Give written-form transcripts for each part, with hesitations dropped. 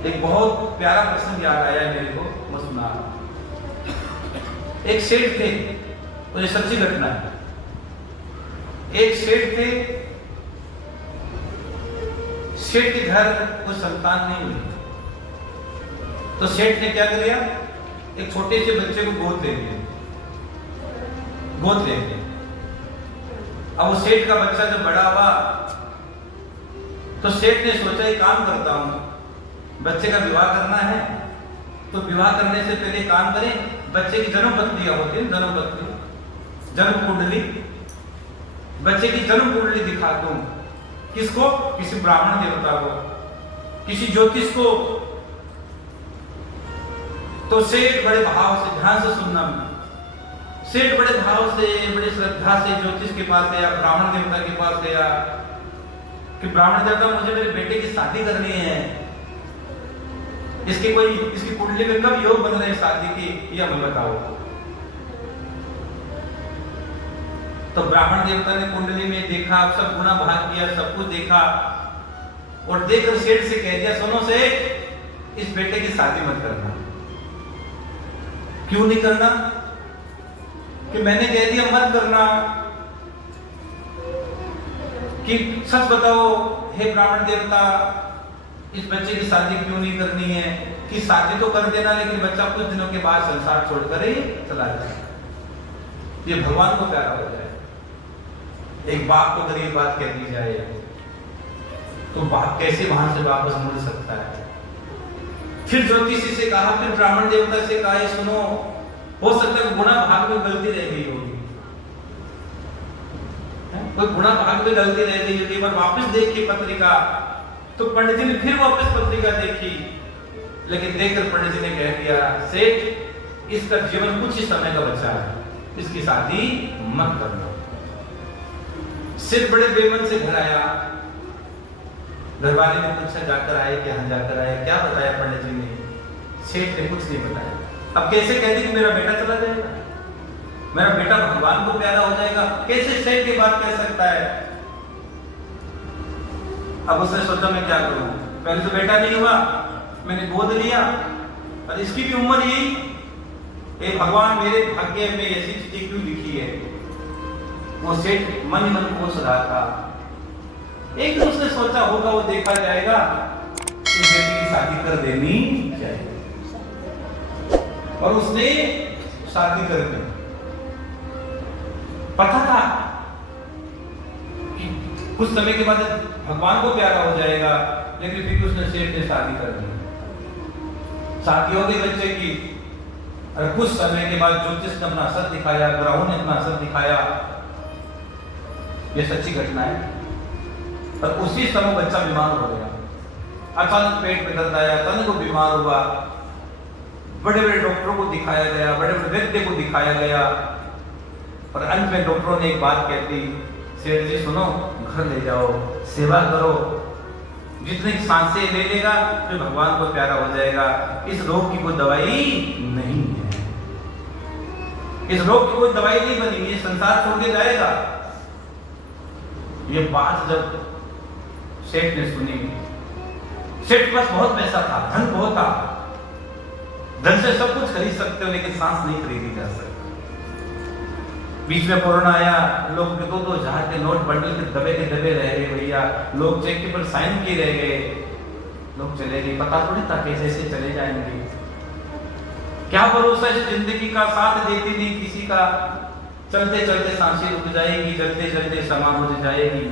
एक बहुत प्यारा प्रसंग याद आया है मेरे को, मैं सुना रहा हूं। एक सेठ थे, और ये सच्ची घटना है। एक सेठ थे, सेठ के घर कोई संतान नहीं हुई, तो सेठ ने क्या किया, एक छोटे से बच्चे को गोद ले लिया। अब वो सेठ का बच्चा जब बड़ा हुआ तो सेठ ने सोचा एक काम करता हूं, बच्चे का विवाह करना है तो विवाह करने से पहले काम करें, बच्चे की जन्म पत्रियां होती है, जन्म कुंडली, बच्चे की जन्म कुंडली दिखा दूं। किसको? किसी ब्राह्मण देवता को, किसी ज्योतिष को। तो सेठ बड़े भाव से, ध्यान से सुनना, सेठ बड़े भाव से, बड़ी श्रद्धा से ज्योतिष के पास गया, ब्राह्मण देवता के पास गया कि ब्राह्मण देवता, मुझे मेरे बेटे की शादी करनी है, इसकी कुंडली में कब योग बन रहे हैं शादी की, ये हमें बताओ। तो ब्राह्मण देवता ने कुंडली में देखा, सब गुणा भाग किया, सब कुछ देखा, और देखकर सेठ से कह दिया, सुनो सेठ, इस बेटे की शादी मत करना। क्यों नहीं करना? कि मैंने कह दिया मत करना। कि सच बताओ हे ब्राह्मण देवता, इस बच्चे की शादी क्यों नहीं करनी है? कि शादी तो कर देना, लेकिन बच्चा कुछ दिनों के बाद संसार छोड़कर ही चला जाए, ये भगवान को प्यारा हो जाए। एक बाप को अगर ये बात कह दी जाए तो बाप कैसे वहां से वापस मुड़ सकता है? फिर ज्योतिषी से कहा, फिर ब्राह्मण देवता से कहा, ये सुनो, हो सकता है गुणा भाग में गलती रह गई होगी, कोई गुणा भाग में गलती रह गई होगी, पर वापस देखी पत्रिका। तो पंडित जी ने फिर वापस पत्रिका देखी, लेकिन देखकर पंडित जी ने कह दिया, सेठ, इसका जीवन कुछ ही समय का बचा है, इसकी शादी मत करना। सिर्फ बड़े बेमन से घर आया, घरवाले ने पूछा, जाकर आए क्या? जाकर आए। क्या बताया पंडित जी ने? सेठ ने कुछ नहीं बताया। अब कैसे कह दी कि मेरा बेटा चला जाएगा, मेरा बेटा भगवान को प्यारा हो जाएगा? कैसे सेठ की बात कह सकता है? अब उसने सोचा मैं क्या करूं, पहले तो बेटा नहीं हुआ, मैंने गोद लिया, और इसकी भी उम्र यही, ए भगवान, मेरे भाग्य में ऐसी चीजें क्यों लिखी है? वो सेठ मन ही मन कोस रहा था। एक दिन उसने सोचा होगा, वो देखा जाएगा, कि बेटी की शादी कर देनी चाहिए, और उसने शादी कर दी। पता था कि कुछ समय के बाद भगवान को प्यारा हो जाएगा, लेकिन फिर उसने सेठ ने शादी कर दी। शादी हो गई बच्चे की, और कुछ समय के बाद ज्योतिष ने अपना असर दिखाया, ग्रहों ने अपना असर दिखाया। यह सच्ची घटना है। और उसी समय बच्चा बीमार हो गया, अचानक पेट में दर्द आया, तन को बीमार हुआ, बड़े बड़े डॉक्टरों को दिखाया गया, बड़े बड़े वैद्य को दिखाया गया, और अंत में डॉक्टरों ने एक बात कह दी, सेठ जी सुनो, घर ले जाओ, सेवा करो, जितनी सांसें ले लेगा फिर भगवान को प्यारा हो जाएगा। इस रोग की कोई दवाई नहीं है, इस रोग की कोई दवाई नहीं बनी, ये संसार छोड़ के जाएगा। ये बात जब सेठ ने सुनी, सेठ के पास बहुत पैसा था, धन बहुत था, धन से सब कुछ खरीद सकते हो, लेकिन सांस नहीं खरीदी जा सकती। बीच में कोरोना आया, लोग 2,000 के नोट बंडल के दबे रह गए भैया, लोग चेक के पर साइन किए रह गए, लोग चले गए, पता थोड़ी था कैसे से चले जाएंगे, क्या भरोसा है जिंदगी का, साथ देती नहीं किसी का, चलते चलते सांसें रुक जाएगी, चलते चलते समा हो जाएगी,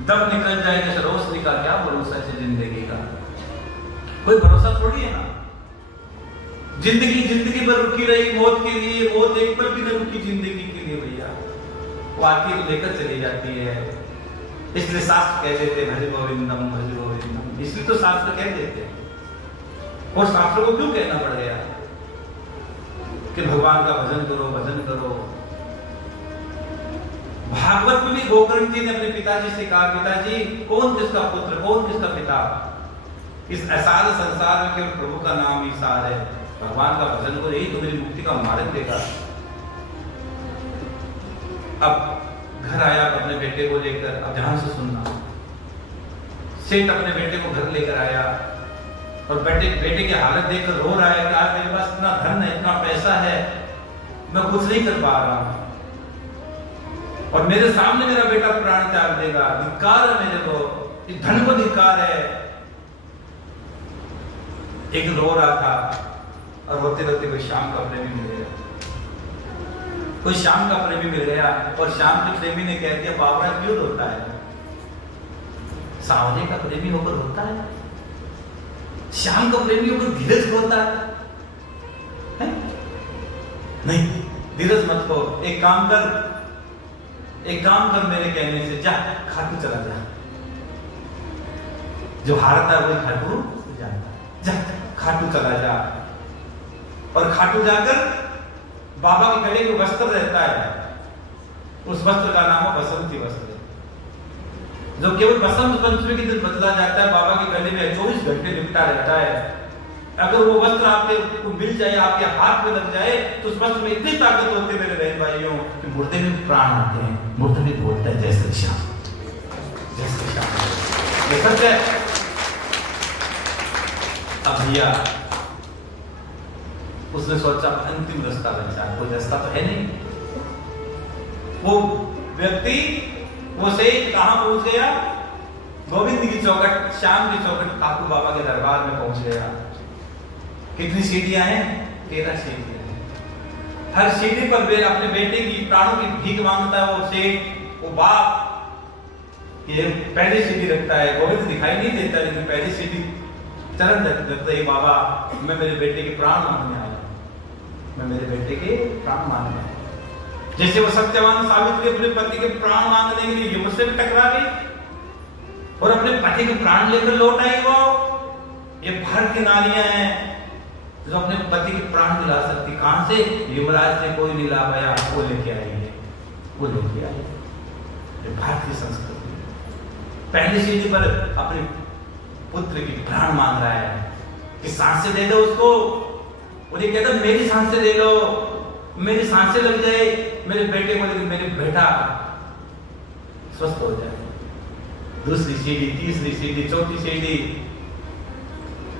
दम निकल जाएगा रोशनी का, क्या भरोसा है जिंदगी का? कोई भरोसा थोड़ी है ना। जिंदगी पर रुकी रही, मौत के लिए, मौत एक पल भी न रुकी जिंदगी के लिए भैया, वो आती तो लेकर चली जाती है। इसलिए शास्त्र कह देते भज गोविंदम भज गोविंदम, इसलिए तो शास्त्र कह देते हैं। और शास्त्र को क्यों कहना पड़ गया कि भगवान का भजन करो, भजन करो? भागवत में भी गोकर्ण जी ने अपने पिताजी से कहा, पिताजी कौन किसका पुत्र, कौन किसका पिता? इस असार संसार में केवल प्रभु का नाम ही सार है, भगवान का भजन करो, यही तो मेरी मुक्ति का मार्ग देगा। अब घर आया अपने बेटे को लेकर, अब ध्यान से सुनना, सेठ अपने बेटे को घर लेकर आया, और बेटे की हालत देखकर रो रहा है कि आज मेरे पास इतना धन है, इतना पैसा है, मैं कुछ नहीं कर पा रहा हूं, और मेरे सामने मेरा बेटा प्राण त्याग देगा, धिक्कार है मेरे को, इस धन को धिक्कार है। एक रो रहा था और रोते रोते कोई शाम का प्रेमी मिल गया, कोई शाम का प्रेमी मिल गया, और शाम के प्रेमी ने कह दिया, बाबा क्यों रोता है? सावने का प्रेमी होकर रोता है, शाम का प्रेमी होकर धीरज रोता है? नहीं, धीरज मत हो, एक काम कर मेरे कहने से, जा खाटू चला जा, जो हारता है वही खाटू जाता, जा खाटू चला जा, और खाटू जाकर बाबा के गले में वस्त्र रहता है, उस वस्त्र का नाम है बसंती वस्त्र, जो केवल बसंत पंचमी के दिन बदला जाता है, बाबा के गले में 24 घंटे लिपटा रहता है। अगर वो वस्त्र आपको मिल जाए, आपके हाथ में लग जाए, तो उस वस्त्र में इतनी ताकत होती है मेरे बहन भाइयों कि मुर्दे में प्राण आते हैं, मुर्दे में बोलता है जय श्री श्याम, जय श्री श्याम, ये सच है। अब भैया उसने सोचा अंतिम रास्ता बचा, कोई रास्ता तो है नहीं। वो व्यक्ति, वो सेठ कहां पहुंच गया? गोविंद की चौखट, श्याम की चौखट, ठाकुर बाबा के दरबार में पहुंच गया। कितनी सीढ़ियां हैं? 13 सीढ़ियां हैं। हर सीढ़ी पर वे अपने बेटे की प्राणों की भीख मांगता है। वो सेठ, वो बाप ये पहली सीढ़ी रखता है, गोविंद दिखाई नहीं देता, लेकिन पहली सीढ़ी चरण रखता है, बाबा मैं मेरे बेटे के प्राण मांगने आया, मैं मेरे बेटे के प्राण मांगने आया। जैसे वो सत्यवान सावित्री अपने पति के प्राण मांगने के लिए यम से भी टकरा गई और अपने पति के प्राण लेकर लौट आई। वो ये भारत की नारियां हैं जो अपने पति के प्राण दिला सकती। कहां से? युवराज से कोई नहीं ला पाया, वो लेके आई है, वो लेके आई। ये भारत की संस्कृति। पहली सीढ़ी पर अपने पुत्र की प्राण मांग रहा है कि सांसें दे दो उसको, और ये कहता मेरी सांसें दे लो, मेरी सांसें लग जाए मेरे बेटे को, लेकिन मेरे बेटा स्वस्थ हो जाए। दूसरी सीढ़ी, तीसरी सीढ़ी, चौथी सीढ़ी,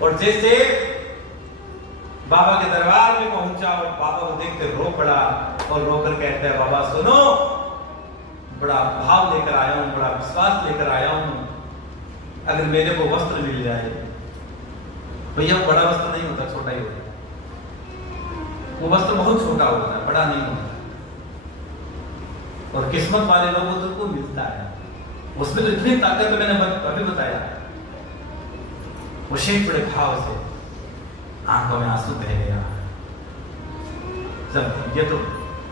और जैसे बाबा के दरबार में पहुंचा और बाबा को देखते रो पड़ा और रोकर कहता है, बाबा सुनो, बड़ा भाव लेकर आया हूं, बड़ा विश्वास लेकर आया हूं, अगर मेरे को वस्त्र मिल जाए। भैया वो बड़ा वस्त्र नहीं होता, छोटा ही होता है। वो वस्त्र बहुत छोटा होता है, बड़ा नहीं होता, और किस्मत वाले लोगों को मिलता है। उसमें तो इतनी ताकत है, मैंने अभी बताया। वो शेख बड़े भाव से, आंखों में आंसू बह गया। सब ये तो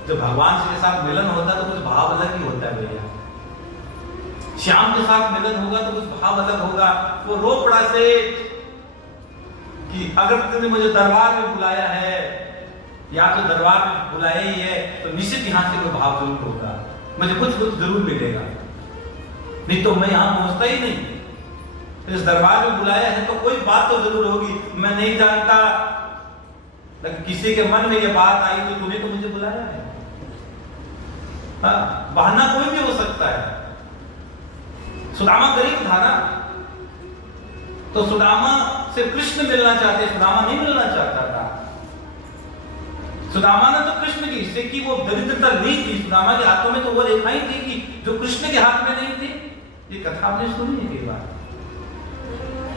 जब भगवान के साथ मिलन होता है तो कुछ भाव अलग ही होता है भैया। श्याम के साथ मिलन होगा तो कुछ भाव अलग होगा। वो रो पड़ा से कि अगर तुमने मुझे दरबार में बुलाया है, या तो दरबार में बुलाया ही है, तो निश्चित यहां से कोई भाव जरूर होगा, मुझे कुछ जरूर मिलेगा, नहीं तो मैं यहां पहुंचता ही नहीं। इस दरबार में बुलाया है तो कोई बात तो जरूर होगी, मैं नहीं जानता, लेकिन किसी के मन में ये बात आई तो तूने तो मुझे बुलाया है। हाँ, बहाना कोई भी हो सकता है। सुदामा गरीब था ना, तो सुदामा से कृष्ण मिलना चाहते, सुदामा नहीं मिलना चाहता था। सुदामा ने तो कृष्ण की हिस्से की वो दरिद्रता नहीं थी, सुदामा के हाथों में तो वो रेखाएं थी कि जो कृष्ण के हाथ में नहीं थी। ये कथा आपने सुनी है कई बार।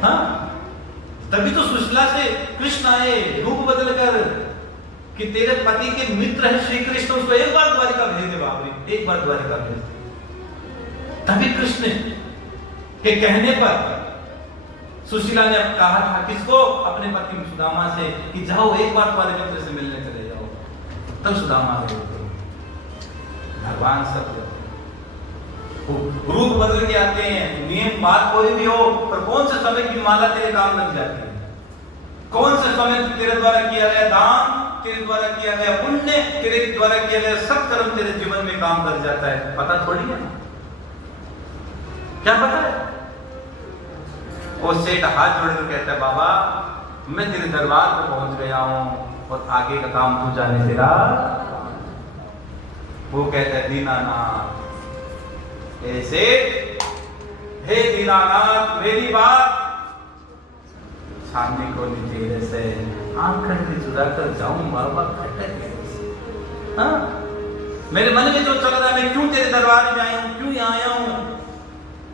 हाँ, तभी तो सुशीला से कृष्ण आए रूप बदलकर कि तेरे पति के मित्र है श्री कृष्ण, उसको एक बार द्वारिका भेज दे बाबरी, एक बार द्वारिका भेज दे। तभी कृष्ण के कहने पर सुशीला ने कहा था किसको? अपने पति सुदामा से कि जाओ एक बार तुम्हारे मित्र से मिलने चले जाओ। तब सुदामा गए। भगवान सब रूप बदल के आते हैं। नियम बात कोई भी हो, पर कौन से समय की माला तेरे काम लग जाती है, कौन से समय तेरे द्वारा किया गया दान, तेरे द्वारा किया गया पुण्य, तेरे द्वारा किया गया सत्कर्म तेरे जीवन में काम कर जाता है, पता थोड़ी है। क्या पता है? वो सेठ हाथ जोड़कर कहता है, बाबा मैं तेरे दरबार पर पहुंच गया हूं और आगे का काम तू जाने तेरा। वो कहता है, दीनानाथ ऐसे, हे दीनानाथ मेरी बात सामने को तेरे से आंखड़ भी चुरा कर जाऊं बाबा खटक हाँ मेरे मन में जो चल रहा है मैं क्यों तेरे दरबार में आया हूँ क्यों यहाँ आया हूँ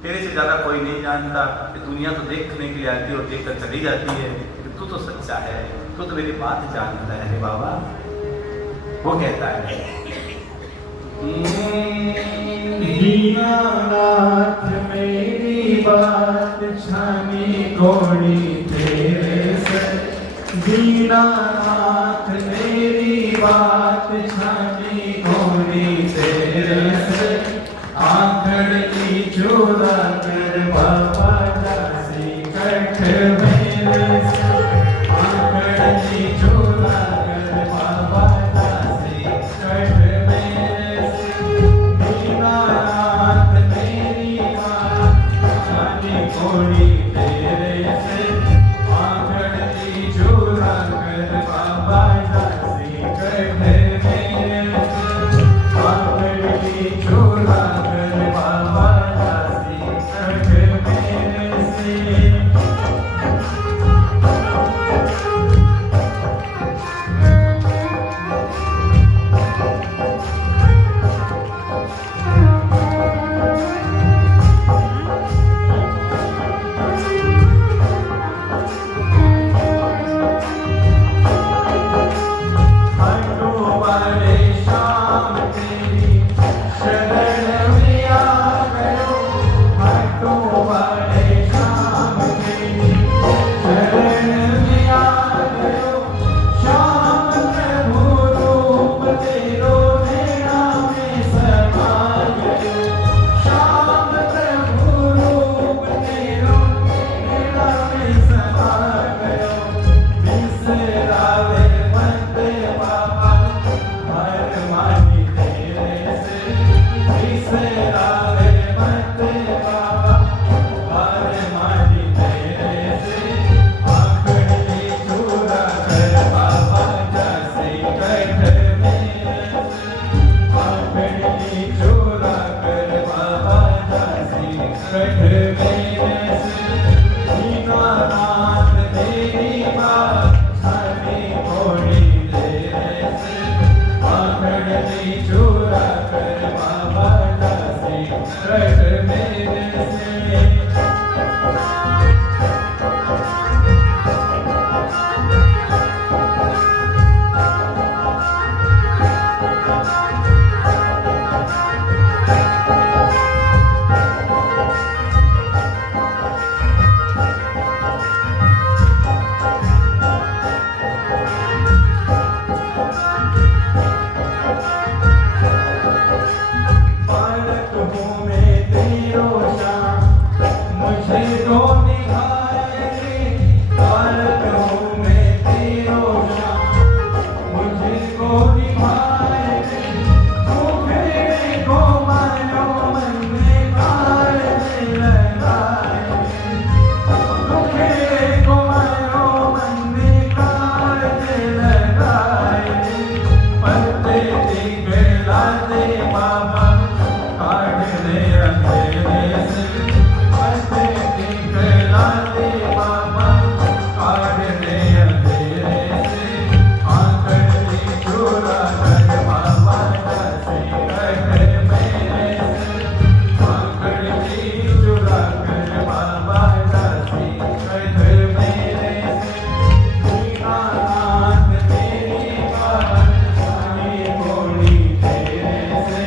तेरे से ज्यादा कोई नहीं जानता कि दुनिया तो देखने के लिए आती है और देख कर चली जाती है तू तो सच्चा है तू तो मेरी बात जानता है बाबा वो कहता है दीनानाथ मेरी बात छानी कोड़ी तेरे से दीनानाथ मेरी बात छानी कोड़ी तेरे से आंखड़ की चूरा कर बाबा दासी कठ मेरे से आंखड़ की चूरा कर बाबा दासी कठ मेरे से दीनानाथ मेरी बात छानी कोड़ी तेरे से आंखड़ की चूरा कर बाबा दासी कठ मेरे से आंखड़ की चूरा कर बाबा दासी कठ मेरे से हटो वाले शाम तेरी शरण में आ गयो हटो वाले शाम तेरी शरण में आ गयो शाम प्रभु रूप तेरो नैना में समा गयो शाम प्रभु रूप तेरो नैना में समा गयो बिसरावे मत बाबा हर मानी तेरे से बिसरावे मत बाबा हर मानी तेरे से आंखड़ी चूरा कर बाबा जैसे कठ मेरे से आंखड़ी चूरा कर बाबा जैसे कठ मेरे से दीनानाथ मेरी बात छानी कोड़ी तेरे से आंखड़ी चूरा कर बाबा दासी कठ मेरे से बालक हूँ मैं तेरो श्याम मुझे तो निभाए बालक हूँ मैं तेरो श्याम मुझे को निभाए मुखे को मानो मन में काल में लगाए मुखे को मानो मन में काल में लगाए पत्ते दिखला दे बाबा काट दे अंधेरे से पत्ते दिखला दे बाबा काट दे अंधेरे से आंखड़ी चूरा कर बाबा दासी कठ मेरे से आंखड़ी चूरा कर बाबा दासी कठ मेरे से दीनानाथ मेरी बात छानी कोड़ी तेरे से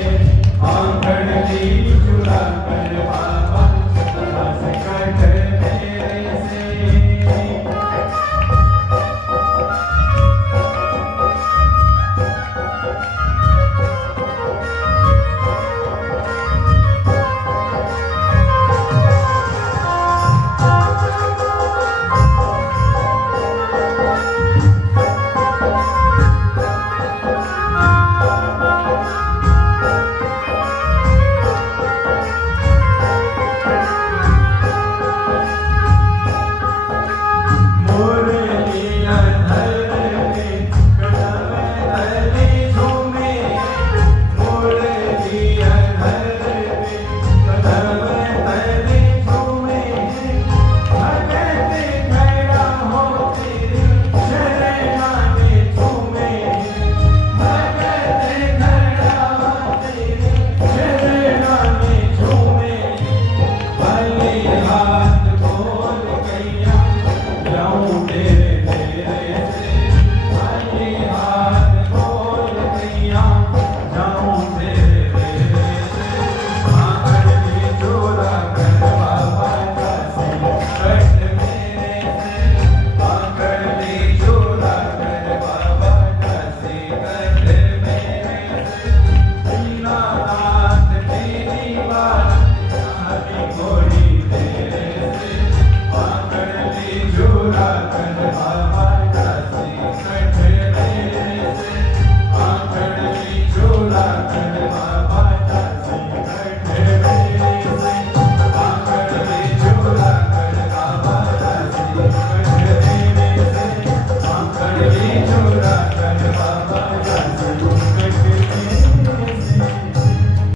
छोड़